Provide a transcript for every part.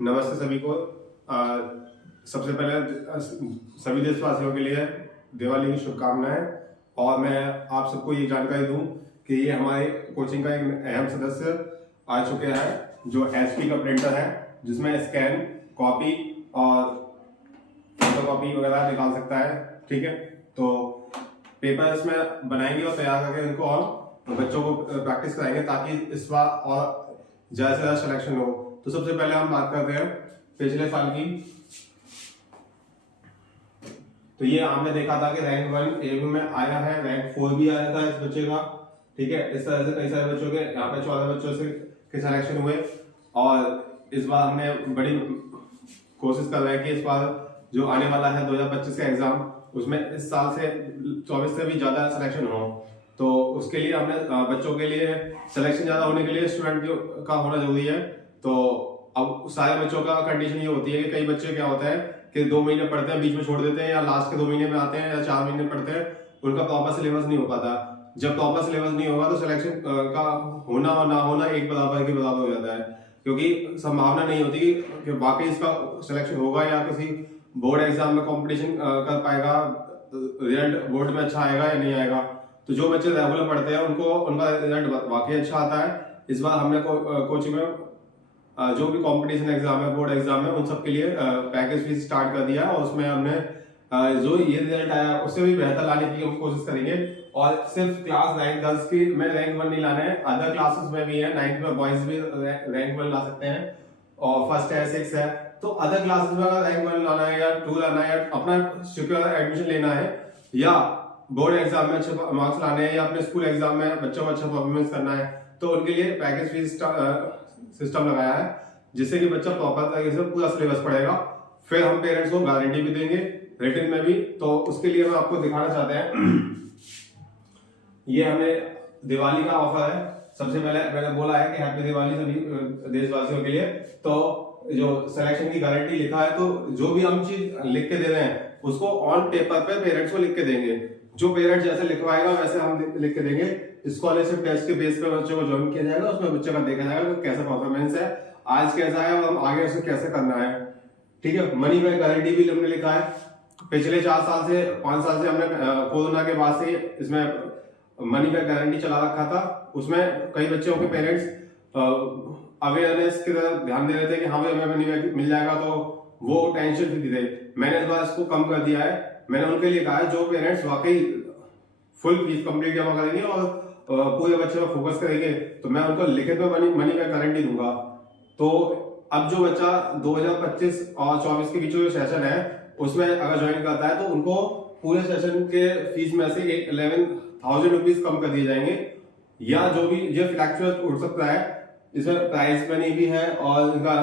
नमस्ते सभी को। सबसे पहले सभी देशवासियों के लिए दिवाली की शुभकामनाएं। और मैं आप सबको ये जानकारी दूं कि ये हमारे कोचिंग का एक अहम सदस्य आ चुके हैं जो HP का प्रिंटर है, जिसमें स्कैन, कॉपी और फोटो कॉपी वगैरह निकाल सकता है। ठीक है, तो पेपर इसमें बनाएंगे और तैयार करके इनको और बच्चों को प्रैक्टिस कराएंगे ताकि इस बार और ज़्यादा से ज़्यादा सिलेक्शन हो। तो सबसे पहले हम बात करते हैं पिछले साल की। तो ये हमने देखा था कि रैंक 1 एबी में आया है, रैंक 4 भी आया था इस बच्चे का। ठीक है, इस तरह से कई सारे बच्चों के यहाँ पे 14 बच्चों से के सिलेक्शन हुए। और इस बार हमने बड़ी कोशिश कर रहे हैं कि इस बार जो आने वाला है 2025 का एग्जाम, उसमें इस साल से 24 से भी ज्यादा सिलेक्शन हो। तो उसके लिए हमने बच्चों के लिए सिलेक्शन ज्यादा होने के लिए स्टूडेंट का होना जरूरी है। तो अब सारे बच्चों का कंडीशन ये होती है कि कई बच्चे क्या होता है कि 2 महीने पढ़ते हैं, बीच में छोड़ देते हैं, या लास्ट के 2 महीने में आते हैं, या 4 महीने पढ़ते हैं, उनका प्रॉपर सिलेबस नहीं हो पाता। जब प्रॉपर सिलेबस नहीं होगा तो सिलेक्शन का होना और ना होना एक बराबर के बराबर हो जाता है, क्योंकि संभावना नहीं होती कि वाकई इसका सिलेक्शन होगा या किसी बोर्ड एग्जाम में कंपटीशन कर पाएगा, रिजल्ट बोर्ड में अच्छा आएगा या नहीं आएगा। तो जो बच्चे रेगुलर पढ़ते हैं उनको उनका रिजल्ट वाकई अच्छा आता है। इस बार हमने कोचिंग में जो भी कंपटीशन एग्जाम है, बोर्ड एग्जाम है, उन सब के लिए पैकेज फीस स्टार्ट कर दिया है। और उसमें हमने जो ये रिजल्ट आया उससे भी बेहतर लाने की हम कोशिश करेंगे। और सिर्फ क्लास 9 10 की में रैंक 1 नहीं लाना है, अदर क्लासेस में भी है। 9th में बॉयज भी रैंक 1 ला सकते हैं, और फर्स्ट है 6 है। तो अदर क्लासेस में अगर रैंक 1 लाना है या 2 लाना है, अपना सिक्योर एडमिशन लेना है, या बोर्ड एग्जाम में अच्छे मार्क्स लाने हैं, या अपने स्कूल एग्जाम में बच्चों को अच्छा परफॉर्मेंस करना है, तो उनके लिए पैकेज फीस सिस्टम लगाया है, जिससे कि बच्चा प्रॉपर तरीके से पूरा सिलेबस पढ़ेगा। फिर हम पेरेंट्स को गारंटी भी देंगे रिटन में भी। तो उसके लिए हम आपको दिखाना चाहते हैं ये हमें दिवाली का ऑफर है। सबसे पहले मैंने बोला है कि हैप्पी दिवाली सभी देशवासियों के लिए। तो जो सिलेक्शन की गारंटी लिखा है, तो जो भी हम चीज लिख के दे रहे हैं उसको ऑन पेपर पे पेरेंट्स को लिख के देंगे। जो पेरेंट्स जैसे लिखवाएगा वैसे हम लिख के देंगे। स्कॉलरशिप टेस्ट के बेस पे बच्चों को ज्वाइन किया जाएगा, उसमें बच्चे का देखा जाएगा कि कैसा परफॉर्मेंस है, आज कैसा है, और हम आगे उसे कैसे करना है। ठीक है, मनी बैक गारंटी भी हमने लिखा है। पिछले 4 साल से 5 साल से हमने कोरोना के बाद से इसमें मनी बैक गारंटी चला रखा था। उसमें कई बच्चों के पेरेंट्स अवेयरनेस की तरफ ध्यान दे रहे थे कि हाँ भाई हमें मनी बैक मिल जाएगा, तो वो टेंशन फ्री थे। मैंने इस बार इसको कम कर दिया है। मैंने उनके लिए कहा है जो पेरेंट्स वाकई फुल फीस कंप्लीट जमा करेंगे और पूरे बच्चे पर फोकस करेंगे, तो मैं उनको लिखित में मनी बैक गारंटी दूंगा। तो अब जो बच्चा 2025 और 24 के बीच जो सेशन है उसमें अगर ज्वाइन करता है, तो उनको पूरे सेशन के फीस में से 11,000 रुपीज कम कर दिए जाएंगे। या जो भी जो फ्लैक्चुएट उठ सकता है, इसमें प्राइज मनी भी है, और इनका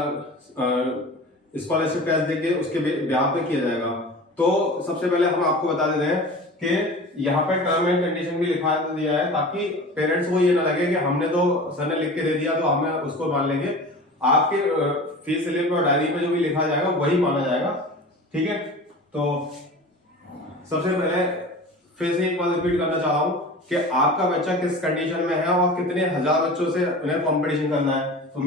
स्कॉलरशिप टेस्ट देके उसके ब्याह पे किया जाएगा। तो सबसे पहले हम आपको बता देते हैं कि यहाँ पे टर्म एंड कंडीशन भी लिखा दिया है, ताकि पेरेंट्स को ये ना लगे कि हमने तो सर ने लिख के दे दिया तो हमें उसको मान लेंगे। आपके फीस स्लिप और डायरी पे जो भी लिखा जाएगा वही माना जाएगा। ठीक है, तो सबसे पहले फिर से एक बार रिपीट करना चाह रहा हूं कि आपका बच्चा किस कंडीशन में है और कितने हजार बच्चों से उन्हें कंपटीशन करना है। तो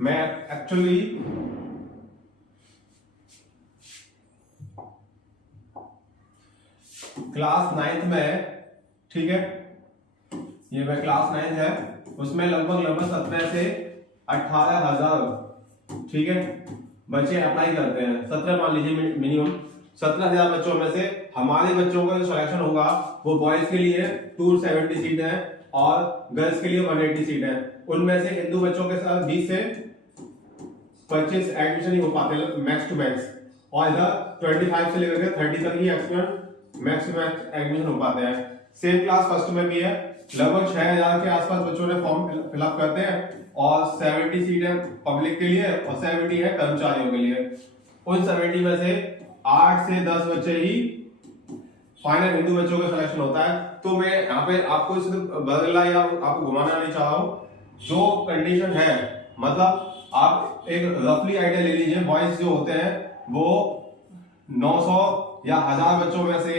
मैं एक्चुअली क्लास 9th में, ठीक है, ये मैं क्लास 9th है, उसमें लगभग 17 से 18,000, ठीक है, बच्चे अप्लाई करते हैं। 17 मान लीजिए मिनिमम। 17,000 बच्चों में से हमारे बच्चों का जो सिलेक्शन होगा वो बॉयज के लिए 270 सीट है और गर्ल्स के लिए 180 सीट है। उनमें से हिंदू बच्चों के साथ 20 से 25 एडमिशन ही हो पाते मैक्स टू मैक्स, और इधर 25 से लेकर 30 तक ही मैक्स टू मैक्स एडमिशन हो पाते हैं। सेम क्लास फर्स्ट में भी है, लगभग 6,000 के आसपास बच्चों ने फॉर्म फिलअप करते हैं, और 70 सीट है पब्लिक के लिए और 70 है कर्मचारियों के लिए। उन 70 में से 8 से 10 बच्चे ही फाइनल हिंदू बच्चों का सिलेक्शन होता है। तो मैं यहाँ पे आपको सिर्फ बदला या आपको घुमाना नहीं चाह रहा हूँ। जो कंडीशन है, मतलब आप एक रफली आइडिया ले लीजिए, बॉयज जो होते हैं वो 900 या 1000 बच्चों में से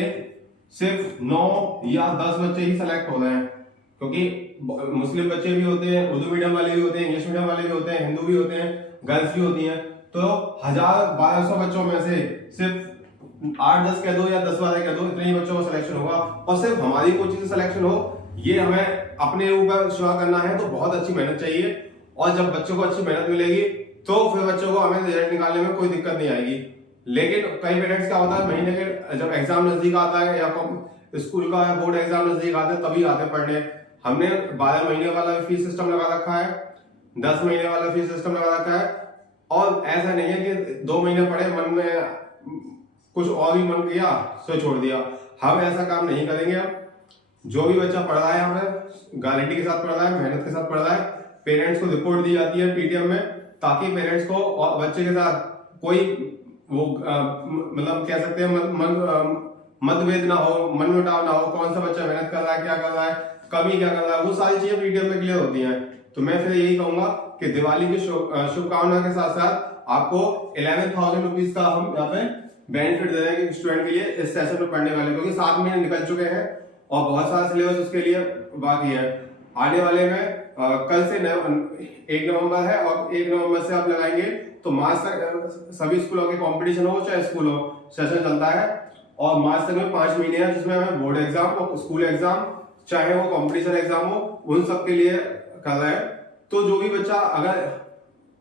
सिर्फ 9 या 10 बच्चे ही सिलेक्ट हो रहे हैं, क्योंकि मुस्लिम बच्चे भी होते हैं, उर्दू मीडियम वाले भी होते हैं, इंग्लिश मीडियम वाले भी होते हैं, हिंदू भी होते हैं, गर्ल्स भी होती हैं। तो 1000-1200 बच्चों में से सिर्फ 8-10 कह दो या 10-12 कह दो, इतने ही बच्चों का सिलेक्शन होगा। और सिर्फ हमारी कोचिंग से सिलेक्शन हो, ये हमें अपने ऊपर श्योर करना है, तो बहुत अच्छी मेहनत चाहिए। और जब बच्चों को अच्छी मेहनत मिलेगी तो फिर बच्चों को हमें रिजल्ट निकालने में कोई दिक्कत नहीं आएगी। लेकिन कई पेरेंट्स क्या होता है, महीने के जब एग्जाम नजदीक आता है या स्कूल का बोर्ड एग्जाम नजदीक आता है तभी आते पढ़ने। हमने 12 महीने वाला फीस सिस्टम लगा रखा है, 10 महीने वाला फीस सिस्टम लगा रखा है। और ऐसा नहीं है कि 2 महीने पढ़े, मन में कुछ और भी मन किया तो छोड़ दिया। हम ऐसा काम नहीं करेंगे। अब जो भी बच्चा पढ़ रहा है हमें गारंटी के साथ पढ़ रहा है, मेहनत के साथ पढ़ रहा है, पेरेंट्स को रिपोर्ट दी जाती है पीटीएम में, ताकि पेरेंट्स को और बच्चे के साथ कोई वो मतलब कह सकते हैं मतभेद ना हो, मनमुटाव ना हो, कौन सा बच्चा मेहनत कर रहा है, क्या कर रहा है, कमी क्या कर रहा है, वो सारी चीजें पीटीएम में क्लियर होती हैं। तो मैं फिर यही कहूंगा कि दिवाली की शुभकामना के साथ साथ आपको 11,000 रुपीज का हम यहाँ पे बेनिफिट दे रहे हैं स्टूडेंट के लिए इस सेशन में पढ़ने वाले, क्योंकि 7 महीने निकल चुके हैं और बहुत सारा सिलेबस उसके लिए बाकी है। आने वाले में कल से 1 नवंबर है और 1 नवंबर से आप लगाएंगे तो मार्च तक सभी स्कूलों के कंपटीशन हो चाहे स्कूल हो, सेशन चलता है। और मार्च तक में 5 महीने हैं जिसमें हमें बोर्ड एग्जाम और स्कूल एग्जाम चाहे वो कंपटीशन एग्जाम हो, उन सब के लिए कर रहे हैं। तो जो भी बच्चा अगर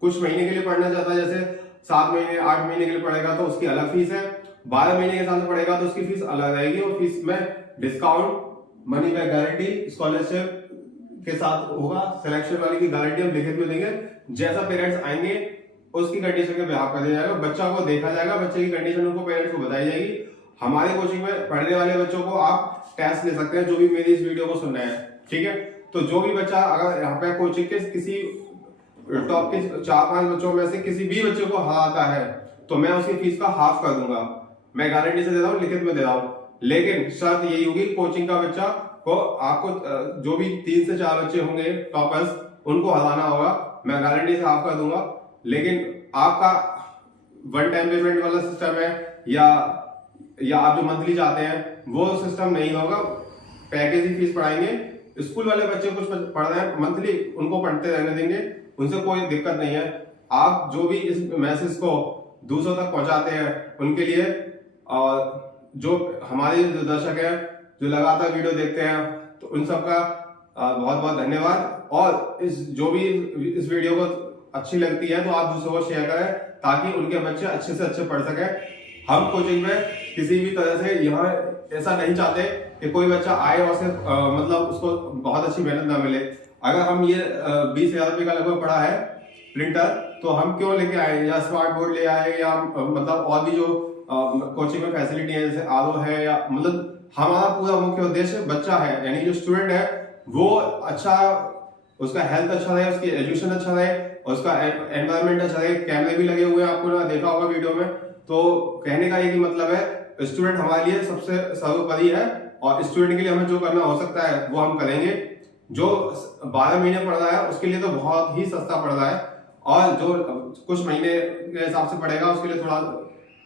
कुछ महीने के लिए पढ़ना चाहता है, जैसे 7 महीने 8 महीने के लिए पढ़ेगा तो उसकी अलग फीस है, 12 महीने के साथ पढ़ेगा तो उसकी फीस अलग रहेगी। और फीस में discount, money back guarantee, scholarship के साथ होगा। सिलेक्शन वाली की गारंटी हम लिखित में देंगे, जैसा पेरेंट्स आएंगे उसकी कंडीशन के बिहाफ कर दिया जाएगा, बच्चा को देखा जाएगा, बच्चे की कंडीशन उनको पेरेंट्स को बताई जाएगी। हमारे कोचिंग में पढ़ने वाले बच्चों को आप टेस्ट ले सकते हैं, जो भी मेरी इस वीडियो को सुन रहे हैं, ठीक है। तो जो भी बच्चा अगर यहाँ पे कोचिंग के किसी टॉप के 4-5 बच्चों में से किसी भी बच्चे को हराता है तो मैं उसकी फीस का हाफ कर दूंगा। मैं गारंटी से दे रहा हूँ, लिखित में दे रहा हूँ। लेकिन शर्त यही होगी, कोचिंग का बच्चा को आपको जो भी 3 से 4 बच्चे होंगे टॉपर्स, उनको हराना होगा। मैं गारंटी से हाफ कर दूंगा। लेकिन आपका वन टाइम पेमेंट वाला सिस्टम है या आप जो मंथली चाहते हैं वो सिस्टम नहीं होगा, पैकेज ही फीस पढ़ाएंगे। स्कूल वाले बच्चे कुछ पढ़ रहे हैं मंथली, उनको पढ़ते रहने देंगे, उनसे कोई दिक्कत नहीं है। आप जो भी इस मैसेज को दूसरों तक पहुंचाते हैं उनके लिए, और जो हमारे जो दर्शक है जो लगातार वीडियो देखते हैं, तो उन सबका बहुत बहुत धन्यवाद। और जो भी इस वीडियो को अच्छी लगती है तो आप दूसरों को शेयर करें, ताकि उनके बच्चे अच्छे से अच्छे पढ़ सके। हम कोचिंग में किसी भी तरह से यहाँ ऐसा नहीं चाहते कि कोई बच्चा आए और सिर्फ मतलब उसको बहुत अच्छी मेहनत ना मिले। अगर हम ये 20,000 रुपये का लगभग पड़ा है प्रिंटर, तो हम क्यों लेके आए, या स्मार्ट बोर्ड ले आए, या मतलब और भी जो कोचिंग में फैसिलिटी है जैसे आरओ है, या मतलब हमारा पूरा मुख्य उद्देश्य बच्चा है, यानी जो स्टूडेंट है वो अच्छा, उसका हेल्थ अच्छा रहे, उसकी एजुकेशन अच्छा रहे, उसका एनवायरमेंट अच्छा रहे। कैमरे भी लगे हुए हैं, आपको ना देखा होगा वीडियो में। तो कहने का यही मतलब है, स्टूडेंट हमारे लिए सबसे सर्वोपरि है, और स्टूडेंट के लिए हमें जो करना हो सकता है वो हम करेंगे। जो 12 महीने पढ़ रहा है उसके लिए तो बहुत ही सस्ता पड़ रहा है, और जो कुछ महीने के हिसाब से पढ़ेगा उसके लिए थोड़ा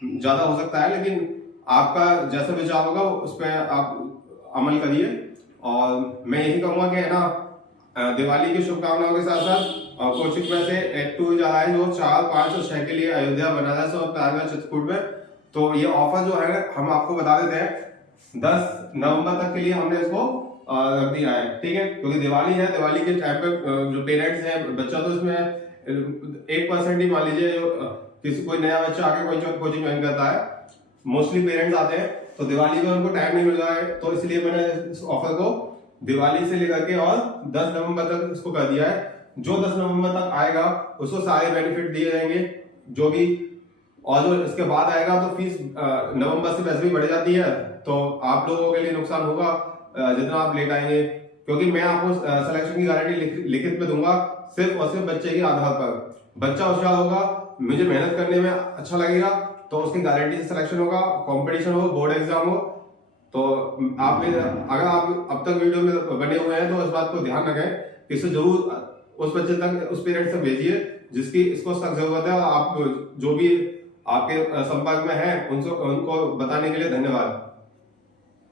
ज्यादा हो सकता है। लेकिन आपका जैसा विचार होगा उस पर आप अमल करिए। और मैं यही कहूंगा कि है ना, दिवाली की शुभकामनाओं के साथ साथ कोचिंग में से एक 2 जा रहा है जो 4, 5 और 6 के लिए अयोध्या, बनारस और प्रयागराज, चित्रकूट में। तो ये ऑफर जो है हम आपको बता देते हैं, 10 नवंबर तक के लिए हमने इसको रख दिया है, ठीक है। क्योंकि दिवाली है, दिवाली के टाइम पे जो पेरेंट्स हैं, बच्चा तो इसमें 1% ही मान लीजिए, जो किसी कोई नया बच्चा आके कोई कोचिंग ज्वाइन करता है, मोस्टली पेरेंट्स आते हैं, तो दिवाली में उनको टाइम नहीं मिल रहा है, तो इसलिए मैंने इस ऑफर को दिवाली से लेकर के और 10 नवंबर तक इसको कर दिया है। जो 10 नवंबर तक आएगा उसको सारे बेनिफिट दिए जाएंगे जो भी, और जो इसके बाद आएगा तो फीस नवंबर से वैसे भी बढ़ जाती है, तो आप लोगों के लिए नुकसान होगा जितना आप लेट आएंगे। क्योंकि मैं आपको सिलेक्शन की गारंटी लिखित में दूंगा, सिर्फ और सिर्फ बच्चे के आधार पर। बच्चा होशियार होगा, मुझे मेहनत करने में अच्छा लगेगा, तो उसकी गारंटी से सिलेक्शन होगा, कंपटीशन हो, बोर्ड एग्जाम हो। तो आप अगर आप अब तक वीडियो में बने हुए हैं तो इस बात को ध्यान रखें, इसे जरूर उस बच्चे तक, उस पेरेंट्स तक भेजिए जिसकी इसको सख्त जरूरत है। और आप जो भी आपके संपर्क में है उनको बताने के लिए धन्यवाद।